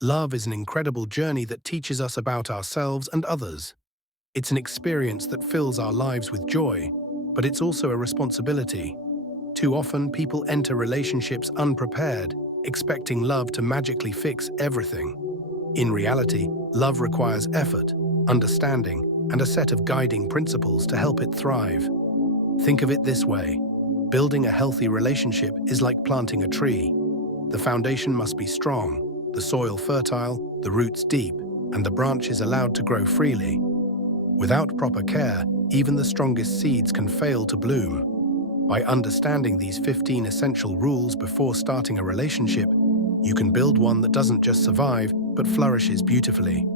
Love is an incredible journey that teaches us about ourselves and others. It's an experience that fills our lives with joy, but it's also a responsibility. Too often, people enter relationships unprepared, expecting love to magically fix everything. In reality, love requires effort, understanding, and a set of guiding principles to help it thrive. Think of it this way. Building a healthy relationship is like planting a tree. The foundation must be strong, the soil fertile, the roots deep, and the branches allowed to grow freely. Without proper care, even the strongest seeds can fail to bloom. By understanding these 15 essential rules before starting a relationship, you can build one that doesn't just survive, but flourishes beautifully.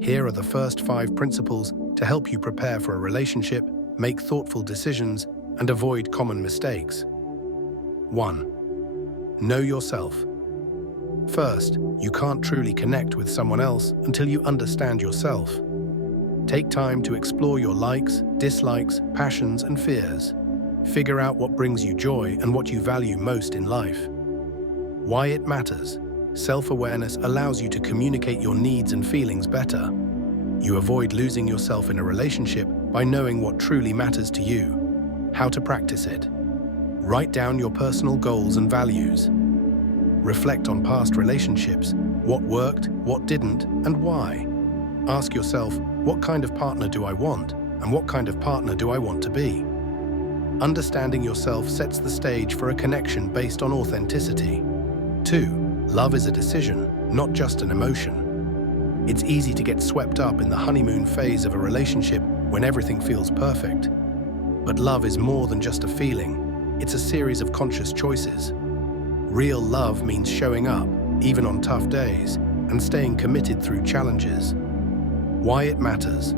Here are the first 5 principles to help you prepare for a relationship, make thoughtful decisions, and avoid common mistakes. 1. Know yourself. First, you can't truly connect with someone else until you understand yourself. Take time to explore your likes, dislikes, passions, and fears. Figure out what brings you joy and what you value most in life. Why it matters. Self-awareness allows you to communicate your needs and feelings better. You avoid losing yourself in a relationship by knowing what truly matters to you. How to practice it. Write down your personal goals and values. Reflect on past relationships, what worked, what didn't, and why. Ask yourself, what kind of partner do I want, and what kind of partner do I want to be? Understanding yourself sets the stage for a connection based on authenticity. 2. Love is a decision, not just an emotion. It's easy to get swept up in the honeymoon phase of a relationship when everything feels perfect. But love is more than just a feeling. It's a series of conscious choices. Real love means showing up, even on tough days, and staying committed through challenges. Why it matters.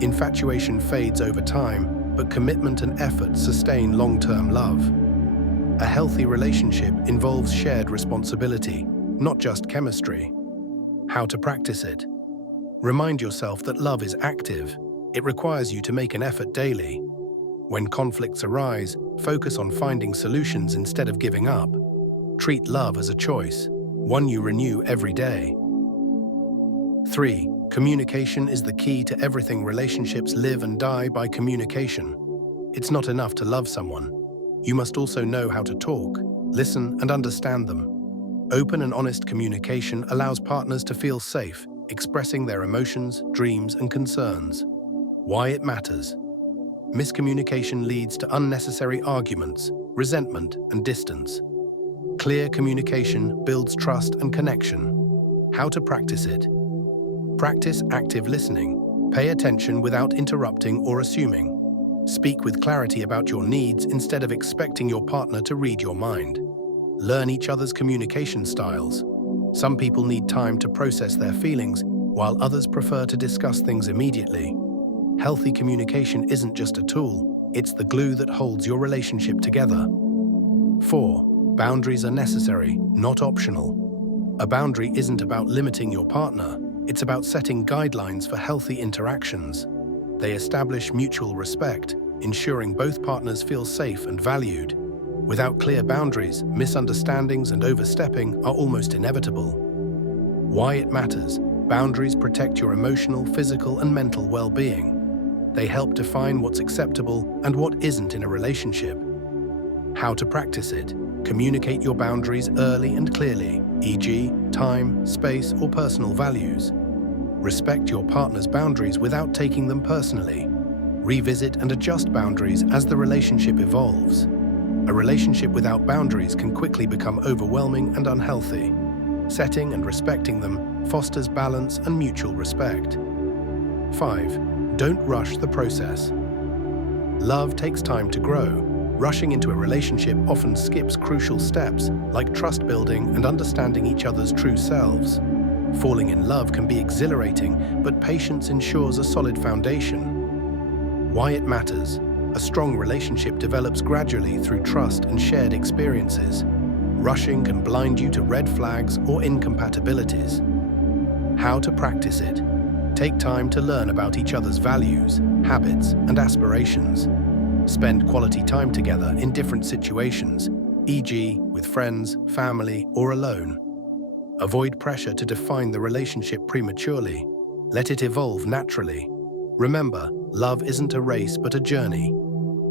Infatuation fades over time, but commitment and effort sustain long-term love. A healthy relationship involves shared responsibility, not just chemistry. How to practice it. Remind yourself that love is active. It requires you to make an effort daily. When conflicts arise, focus on finding solutions instead of giving up. Treat love as a choice, one you renew every day. 3. Communication is the key to everything. Relationships live and die by communication. It's not enough to love someone. You must also know how to talk, listen, and understand them. Open and honest communication allows partners to feel safe, expressing their emotions, dreams, and concerns. Why it matters. Miscommunication leads to unnecessary arguments, resentment, and distance. Clear communication builds trust and connection. How to practice it. Practice active listening. Pay attention without interrupting or assuming. Speak with clarity about your needs instead of expecting your partner to read your mind. Learn each other's communication styles. Some people need time to process their feelings, while others prefer to discuss things immediately. Healthy communication isn't just a tool, it's the glue that holds your relationship together. 4. Boundaries are necessary, not optional. A boundary isn't about limiting your partner, it's about setting guidelines for healthy interactions. They establish mutual respect, ensuring both partners feel safe and valued. Without clear boundaries, misunderstandings and overstepping are almost inevitable. Why it matters. Boundaries protect your emotional, physical, and mental well-being. They help define what's acceptable and what isn't in a relationship. How to practice it. Communicate your boundaries early and clearly, e.g., time, space, or personal values. Respect your partner's boundaries without taking them personally. Revisit and adjust boundaries as the relationship evolves. A relationship without boundaries can quickly become overwhelming and unhealthy. Setting and respecting them fosters balance and mutual respect. 5. Don't rush the process. Love takes time to grow. Rushing into a relationship often skips crucial steps, like trust building and understanding each other's true selves. Falling in love can be exhilarating, but patience ensures a solid foundation. Why it matters. A strong relationship develops gradually through trust and shared experiences. Rushing can blind you to red flags or incompatibilities. How to practice it. Take time to learn about each other's values, habits, and aspirations. Spend quality time together in different situations, e.g., with friends, family, or alone. Avoid pressure to define the relationship prematurely. Let it evolve naturally. Remember, love isn't a race but a journey.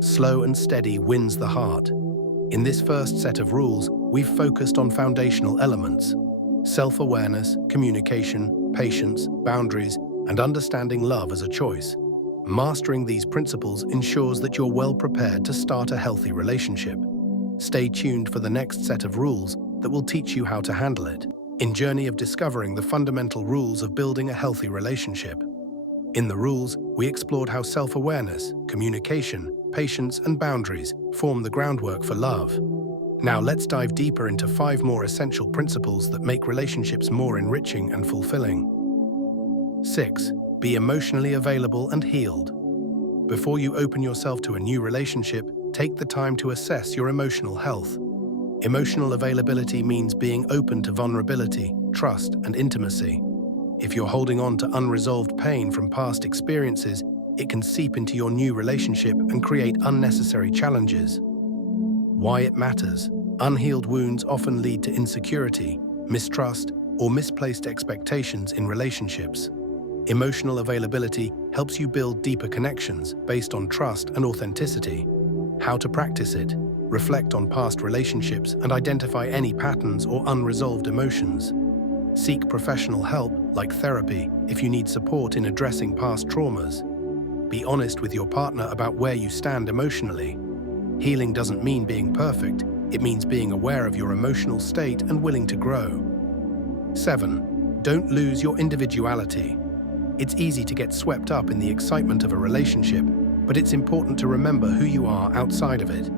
Slow and steady wins the heart. In this first set of rules, we've focused on foundational elements: self-awareness, communication, patience, boundaries, and understanding love as a choice. Mastering these principles ensures that you're well prepared to start a healthy relationship. Stay tuned for the next set of rules that will teach you how to handle it, in journey of discovering the fundamental rules of building a healthy relationship. In the rules, we explored how self-awareness, communication, patience, and boundaries form the groundwork for love. Now let's dive deeper into 5 more essential principles that make relationships more enriching and fulfilling. 6. Be emotionally available and healed. Before you open yourself to a new relationship, take the time to assess your emotional health. Emotional availability means being open to vulnerability, trust, and intimacy. If you're holding on to unresolved pain from past experiences, it can seep into your new relationship and create unnecessary challenges. Why it matters. Unhealed wounds often lead to insecurity, mistrust, or misplaced expectations in relationships. Emotional availability helps you build deeper connections based on trust and authenticity. How to practice it. Reflect on past relationships and identify any patterns or unresolved emotions. Seek professional help, like therapy, if you need support in addressing past traumas. Be honest with your partner about where you stand emotionally. Healing doesn't mean being perfect, it means being aware of your emotional state and willing to grow. 7. Don't lose your individuality. It's easy to get swept up in the excitement of a relationship, but it's important to remember who you are outside of it.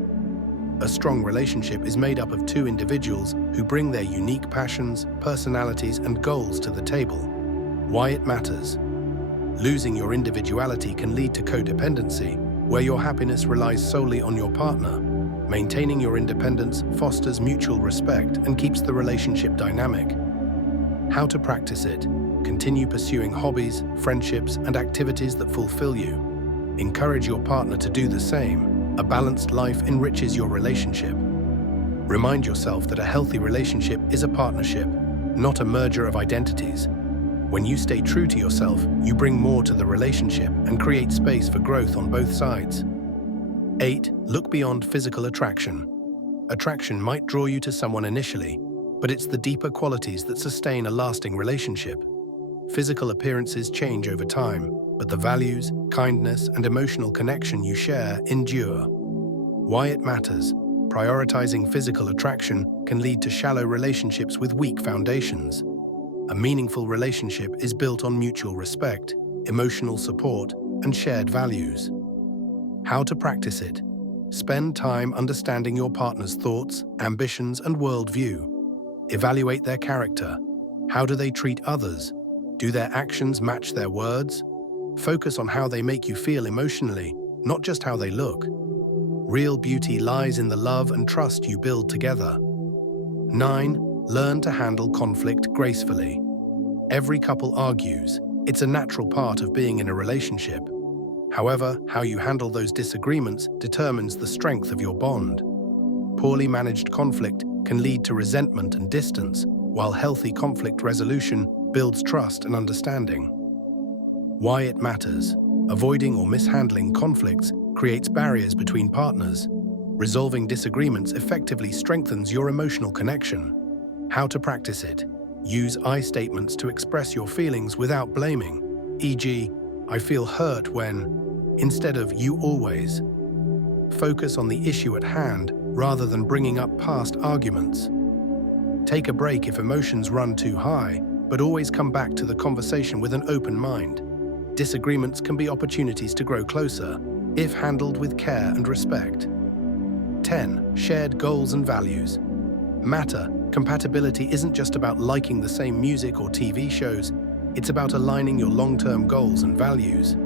A strong relationship is made up of 2 individuals who bring their unique passions, personalities, and goals to the table. Why it matters. Losing your individuality can lead to codependency, where your happiness relies solely on your partner. Maintaining your independence fosters mutual respect and keeps the relationship dynamic. How to practice it. Continue pursuing hobbies, friendships, and activities that fulfill you. Encourage your partner to do the same. A balanced life enriches your relationship. Remind yourself that a healthy relationship is a partnership, not a merger of identities. When you stay true to yourself, you bring more to the relationship and create space for growth on both sides. 8. Look beyond physical attraction. Attraction might draw you to someone initially, but it's the deeper qualities that sustain a lasting relationship. Physical appearances change over time, but the values, kindness, and emotional connection you share endure. Why it matters. Prioritizing physical attraction can lead to shallow relationships with weak foundations. A meaningful relationship is built on mutual respect, emotional support, and shared values. How to practice it. Spend time understanding your partner's thoughts, ambitions, and worldview. Evaluate their character. How do they treat others? Do their actions match their words? Focus on how they make you feel emotionally, not just how they look. Real beauty lies in the love and trust you build together. 9. Learn to handle conflict gracefully. Every couple argues. It's a natural part of being in a relationship. However, how you handle those disagreements determines the strength of your bond. Poorly managed conflict can lead to resentment and distance, while healthy conflict resolution builds trust and understanding. Why it matters. Avoiding or mishandling conflicts creates barriers between partners. Resolving disagreements effectively strengthens your emotional connection. How to practice it. Use I statements to express your feelings without blaming, e.g., I feel hurt when, instead of you always. Focus on the issue at hand rather than bringing up past arguments. Take a break if emotions run too high, but always come back to the conversation with an open mind. Disagreements can be opportunities to grow closer, if handled with care and respect. 10. Shared goals and values. Compatibility isn't just about liking the same music or TV shows, it's about aligning your long-term goals and values.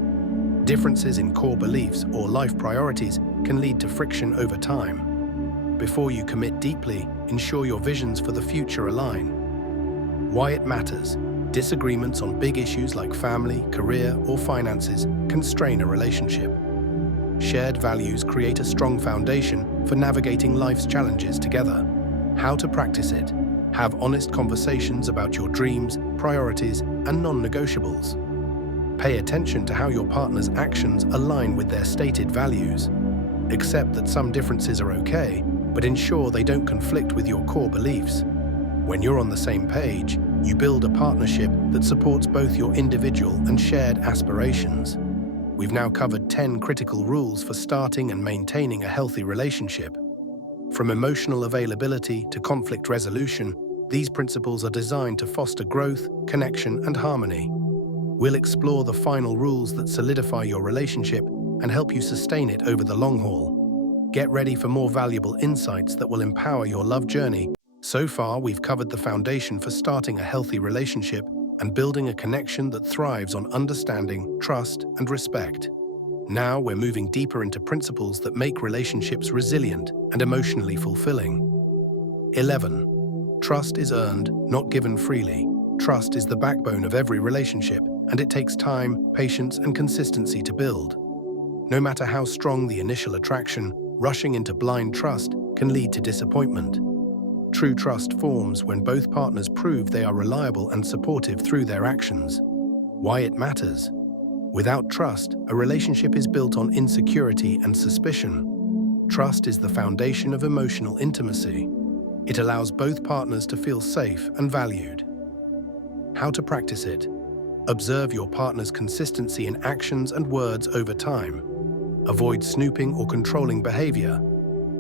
Differences in core beliefs or life priorities can lead to friction over time. Before you commit deeply, ensure your visions for the future align. Why it matters. Disagreements on big issues like family, career, or finances can strain a relationship. Shared values create a strong foundation for navigating life's challenges together. How to practice it. Have honest conversations about your dreams, priorities, and non-negotiables. Pay attention to how your partner's actions align with their stated values. Accept that some differences are okay, but ensure they don't conflict with your core beliefs. When you're on the same page, you build a partnership that supports both your individual and shared aspirations. We've now covered 10 critical rules for starting and maintaining a healthy relationship. From emotional availability to conflict resolution, these principles are designed to foster growth, connection, and harmony. We'll explore the final rules that solidify your relationship and help you sustain it over the long haul. Get ready for more valuable insights that will empower your love journey. So far, we've covered the foundation for starting a healthy relationship and building a connection that thrives on understanding, trust, and respect. Now we're moving deeper into principles that make relationships resilient and emotionally fulfilling. 11. Trust is earned, not given freely. Trust is the backbone of every relationship, and it takes time, patience, and consistency to build. No matter how strong the initial attraction, rushing into blind trust can lead to disappointment. True trust forms when both partners prove they are reliable and supportive through their actions. Why it matters? Without trust, a relationship is built on insecurity and suspicion. Trust is the foundation of emotional intimacy. It allows both partners to feel safe and valued. How to practice it? Observe your partner's consistency in actions and words over time. Avoid snooping or controlling behavior.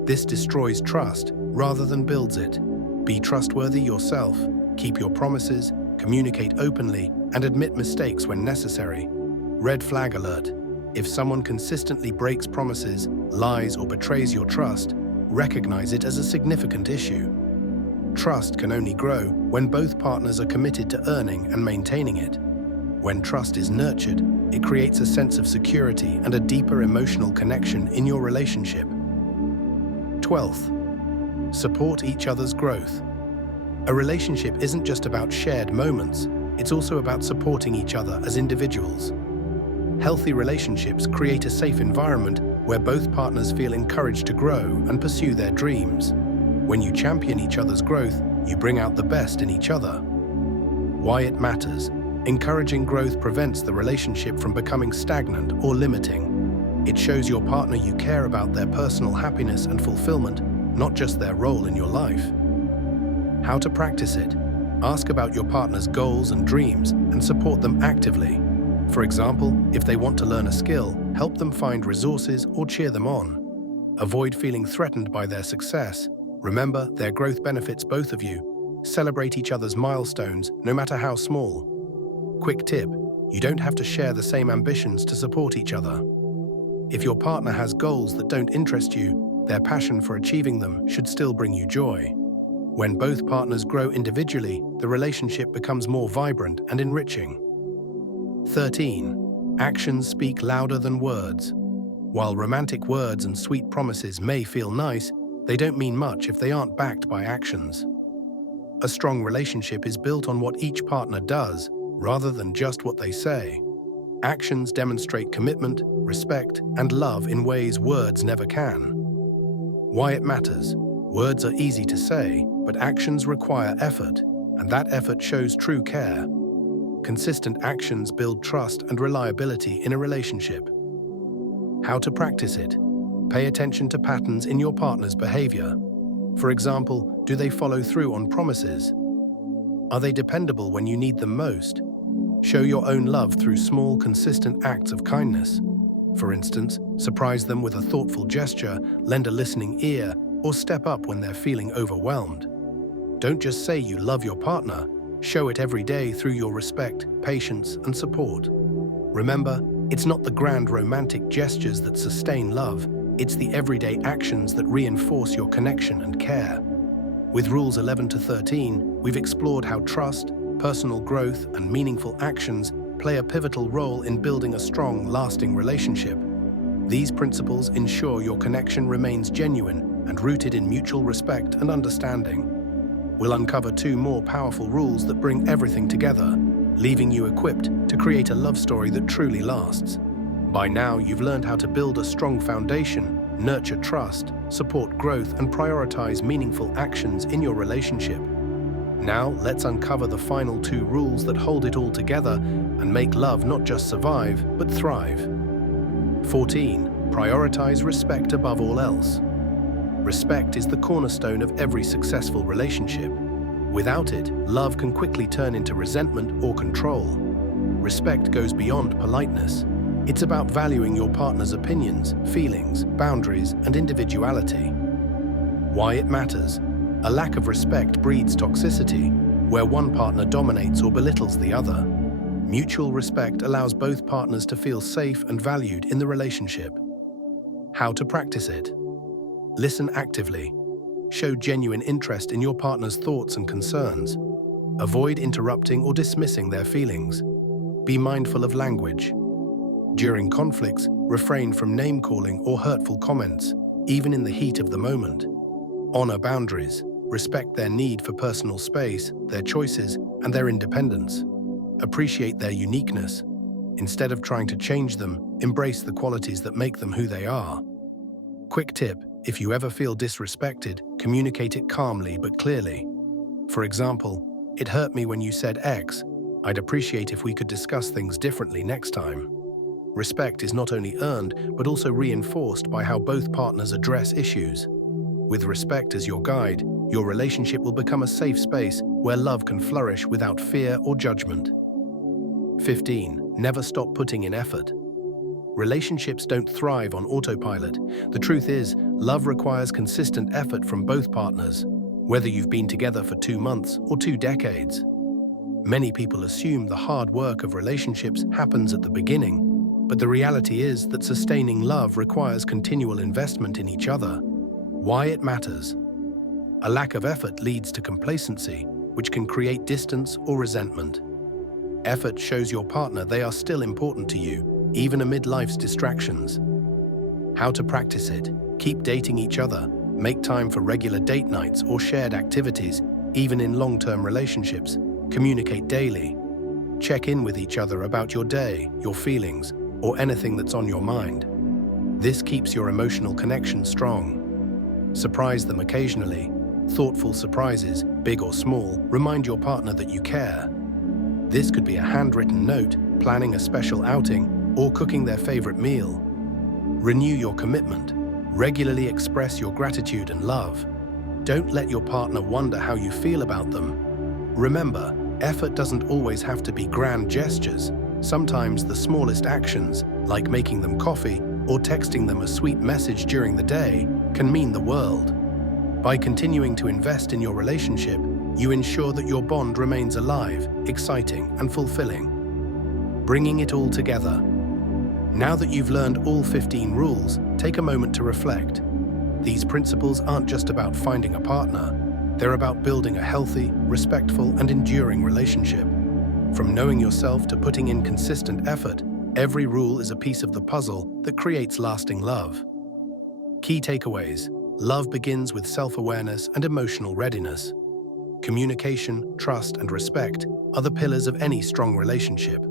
This destroys trust rather than builds it. Be trustworthy yourself, keep your promises, communicate openly, and admit mistakes when necessary. Red flag alert. If someone consistently breaks promises, lies, or betrays your trust, recognize it as a significant issue. Trust can only grow when both partners are committed to earning and maintaining it. When trust is nurtured, it creates a sense of security and a deeper emotional connection in your relationship. 12th, support each other's growth. A relationship isn't just about shared moments, it's also about supporting each other as individuals. Healthy relationships create a safe environment where both partners feel encouraged to grow and pursue their dreams. When you champion each other's growth, you bring out the best in each other. Why it matters. Encouraging growth prevents the relationship from becoming stagnant or limiting. It shows your partner you care about their personal happiness and fulfillment, not just their role in your life. How to practice it. Ask about your partner's goals and dreams and support them actively. For example, if they want to learn a skill, help them find resources or cheer them on. Avoid feeling threatened by their success. Remember, their growth benefits both of you. Celebrate each other's milestones, no matter how small. Quick tip, you don't have to share the same ambitions to support each other. If your partner has goals that don't interest you, their passion for achieving them should still bring you joy. When both partners grow individually, the relationship becomes more vibrant and enriching. 13. Actions speak louder than words. While romantic words and sweet promises may feel nice, they don't mean much if they aren't backed by actions. A strong relationship is built on what each partner does, rather than just what they say. Actions demonstrate commitment, respect, and love in ways words never can. Why it matters. Words are easy to say, but actions require effort, and that effort shows true care. Consistent actions build trust and reliability in a relationship. How to practice it. Pay attention to patterns in your partner's behavior. For example, do they follow through on promises? Are they dependable when you need them most? Show your own love through small, consistent acts of kindness. For instance, surprise them with a thoughtful gesture, lend a listening ear, or step up when they're feeling overwhelmed. Don't just say you love your partner, show it every day through your respect, patience, and support. Remember, it's not the grand romantic gestures that sustain love, it's the everyday actions that reinforce your connection and care. With rules 11 to 13, we've explored how trust, personal growth, and meaningful actions play a pivotal role in building a strong, lasting relationship. These principles ensure your connection remains genuine and rooted in mutual respect and understanding. We'll uncover 2 more powerful rules that bring everything together, leaving you equipped to create a love story that truly lasts. By now, you've learned how to build a strong foundation, nurture trust, support growth, and prioritize meaningful actions in your relationship. Now, let's uncover the final 2 rules that hold it all together and make love not just survive, but thrive. 14. Prioritize respect above all else. Respect is the cornerstone of every successful relationship. Without it, love can quickly turn into resentment or control. Respect goes beyond politeness. It's about valuing your partner's opinions, feelings, boundaries, and individuality. Why it matters. A lack of respect breeds toxicity, where one partner dominates or belittles the other. Mutual respect allows both partners to feel safe and valued in the relationship. How to practice it. Listen actively. Show genuine interest in your partner's thoughts and concerns. Avoid interrupting or dismissing their feelings. Be mindful of language. During conflicts, refrain from name-calling or hurtful comments, even in the heat of the moment. Honor boundaries. Respect their need for personal space, their choices, and their independence. Appreciate their uniqueness. Instead of trying to change them, embrace the qualities that make them who they are. Quick tip: if you ever feel disrespected, communicate it calmly but clearly. For example, "It hurt me when you said X. I'd appreciate if we could discuss things differently next time." Respect is not only earned, but also reinforced by how both partners address issues. With respect as your guide, your relationship will become a safe space where love can flourish without fear or judgment. 15. Never stop putting in effort. Relationships don't thrive on autopilot. The truth is, love requires consistent effort from both partners, whether you've been together for 2 months or 2 decades. Many people assume the hard work of relationships happens at the beginning, but the reality is that sustaining love requires continual investment in each other. Why it matters. A lack of effort leads to complacency, which can create distance or resentment. Effort shows your partner they are still important to you, even amid life's distractions. How to practice it. Keep dating each other. Make time for regular date nights or shared activities, even in long-term relationships. Communicate daily. Check in with each other about your day, your feelings, or anything that's on your mind. This keeps your emotional connection strong. Surprise them occasionally. Thoughtful surprises, big or small, remind your partner that you care. This could be a handwritten note, planning a special outing, or cooking their favorite meal. Renew your commitment. Regularly express your gratitude and love. Don't let your partner wonder how you feel about them. Remember, effort doesn't always have to be grand gestures. Sometimes the smallest actions, like making them coffee or texting them a sweet message during the day, can mean the world. By continuing to invest in your relationship, you ensure that your bond remains alive, exciting, and fulfilling. Bringing it all together. Now that you've learned all 15 rules, take a moment to reflect. These principles aren't just about finding a partner. They're about building a healthy, respectful, and enduring relationship. From knowing yourself to putting in consistent effort, every rule is a piece of the puzzle that creates lasting love. Key takeaways. Love begins with self-awareness and emotional readiness. Communication, trust, and respect are the pillars of any strong relationship.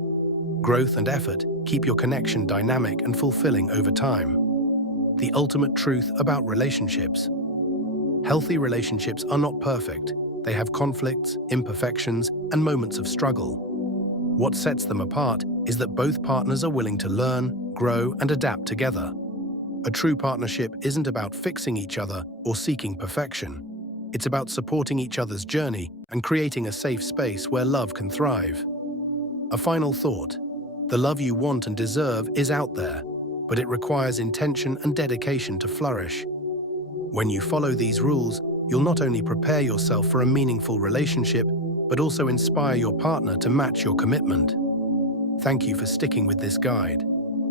Growth and effort keep your connection dynamic and fulfilling over time. The ultimate truth about relationships. Healthy relationships are not perfect. They have conflicts, imperfections, and moments of struggle. What sets them apart is that both partners are willing to learn, grow, and adapt together. A true partnership isn't about fixing each other or seeking perfection. It's about supporting each other's journey and creating a safe space where love can thrive. A final thought. The love you want and deserve is out there, but it requires intention and dedication to flourish. When you follow these rules, you'll not only prepare yourself for a meaningful relationship, but also inspire your partner to match your commitment. Thank you for sticking with this guide.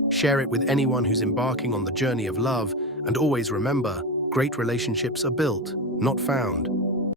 Share it with anyone who's embarking on the journey of love, and always remember, great relationships are built, not found.